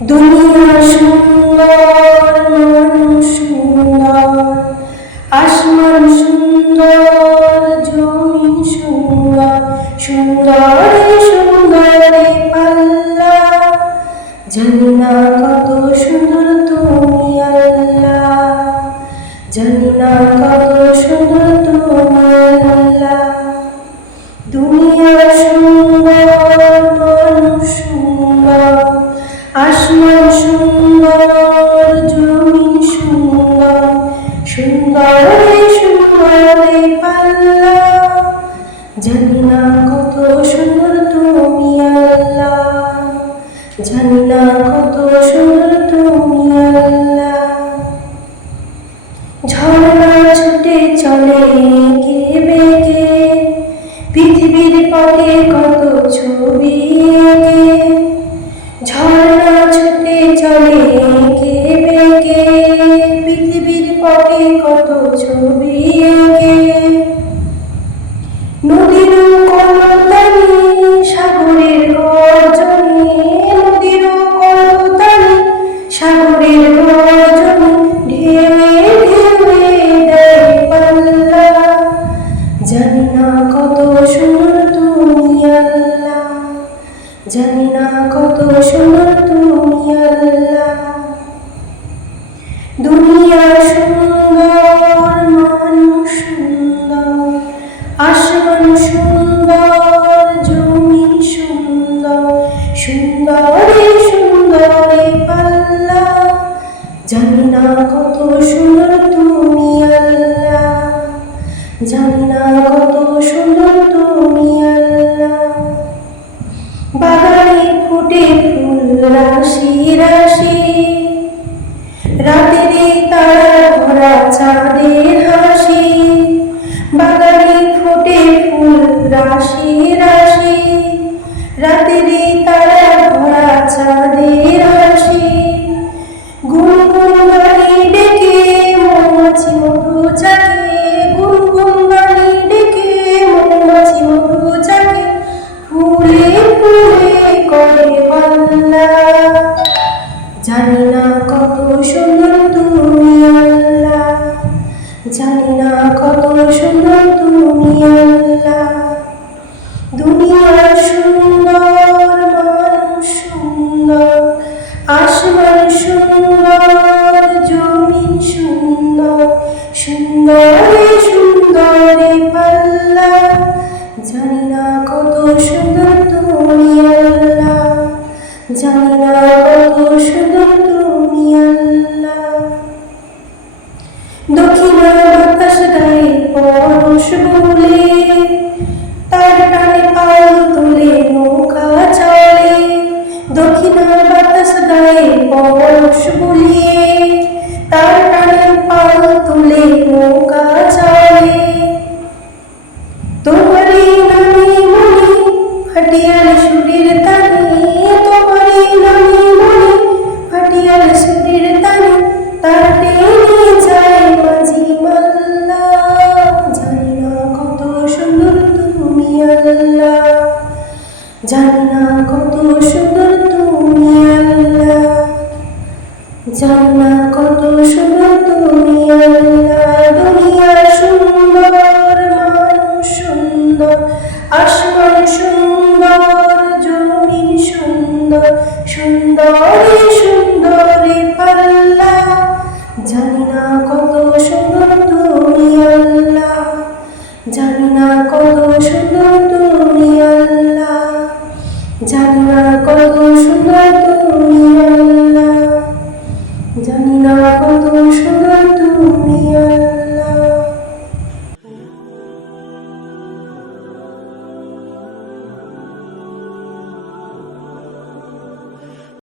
দুনিয়া সুন্দর, মানুষ সুন্দর, আসমান সুন্দর, জমিন সুন্দর, সুন্দরে সুন্দরে পাল্লা। জানি না কত সুন্দর তুমি আল্লাহ, জানি না কত সুন্দর তুমি আল্লাহ। দুনিয়া সুন্দর, মানুষ সুন্দর, আসমান সুন্দর, জমিন সুন্দর, সুন্দরে সুন্দরে পাল্লা। জানি না কত সুন্দর তুমি আল্লাহ, জানি না কত সুন্দর তুমি আল্লাহ। ঝর্ণা ছুটে চলে এঁকে বেঁকে, পৃথিবীর পটে কত ছবি এঁকে। ঝর্ণা ছুটে চলে এঁকে বেঁকে, পৃথিবীর পটে কত ছবি এঁকে। নদীর কলতানি সাগরের গর্জনে, নদীর কলতানি সাগরের গর্জনে, ঢেউয়ে ঢেউয়ে দেয় পাল্লা। জানি না কত সুন্দর তুমি আল্লাহ, জানি না কত সুন্দর তুমি আল্লাহ। দুনিয়া সুন্দর, মানুষ সুন্দর, আসমান সুন্দর, জমিন সুন্দর, সুন্দরে সুন্দরে পাল্লা। জানি না কত সুন্দর তুমি আল্লাহ, জানি না কত সুন্দর তুমি আল্লাহ। বাগানে ফুটে ফুল রাশি রাশি, রাতের তারা ভরা চাঁদের হাসি। বাগানে ফুটে ফুল রাশি রাশি, রাতের তারা ভরা চাঁদের হাসি। গুনগুন গানে ডেকে মৌমাছি মধু চাকে, গুনগুন গানে ডেকে মৌমাছি মধু চাকে, ফুলে ফুলে করে পাল্লা। জানি না কত সুন্দর তুমি আল্লাহ, জানি না কত সুন্দর তুমি আল্লাহ। দুনিয়া সুন্দর, মানুষ সুন্দর, আসমান সুন্দর, জমিন সুন্দর, সুন্দরে সুন্দরে পাল্লা। জানি না কত সুন্দর তুমি আল্লাহ, জানি না কত সুন্দর তুমি আল্লাহ। দক্ষিণা বাতাস গায়ে পরশ বলে, তার টানে পাল তুলে নৌকা চলে। দক্ষিণা বাতাস গায়ে পরশ বলিয়ে, তার টানে পাল তুলে নৌকা চলে। তোমারই নামে মনে ফাটিয়ার সুরের তানে, তোমারই নামে মনে ফাটিয়ার সুরের তানে, তার টেনে যায় মাঝি মাল্লা। জানি না কত সুন্দর তুমি আল্লাহ, জানি না কত সুন্দর তুমি আল্লাহ, জানি না কত সুন্দর তুমি আল্লাহ। দুনিয়া সুন্দর, মানুষ সুন্দর, আসমান সুন্দর, জমিন সুন্দর, সুন্দরে সুন্দরে পাল্লা। জানি না কত সুন্দর তুমি আল্লাহ, জানি না কত সুন্দর তুমি আল্লাহ, জানি না কত সুন্দর তুমি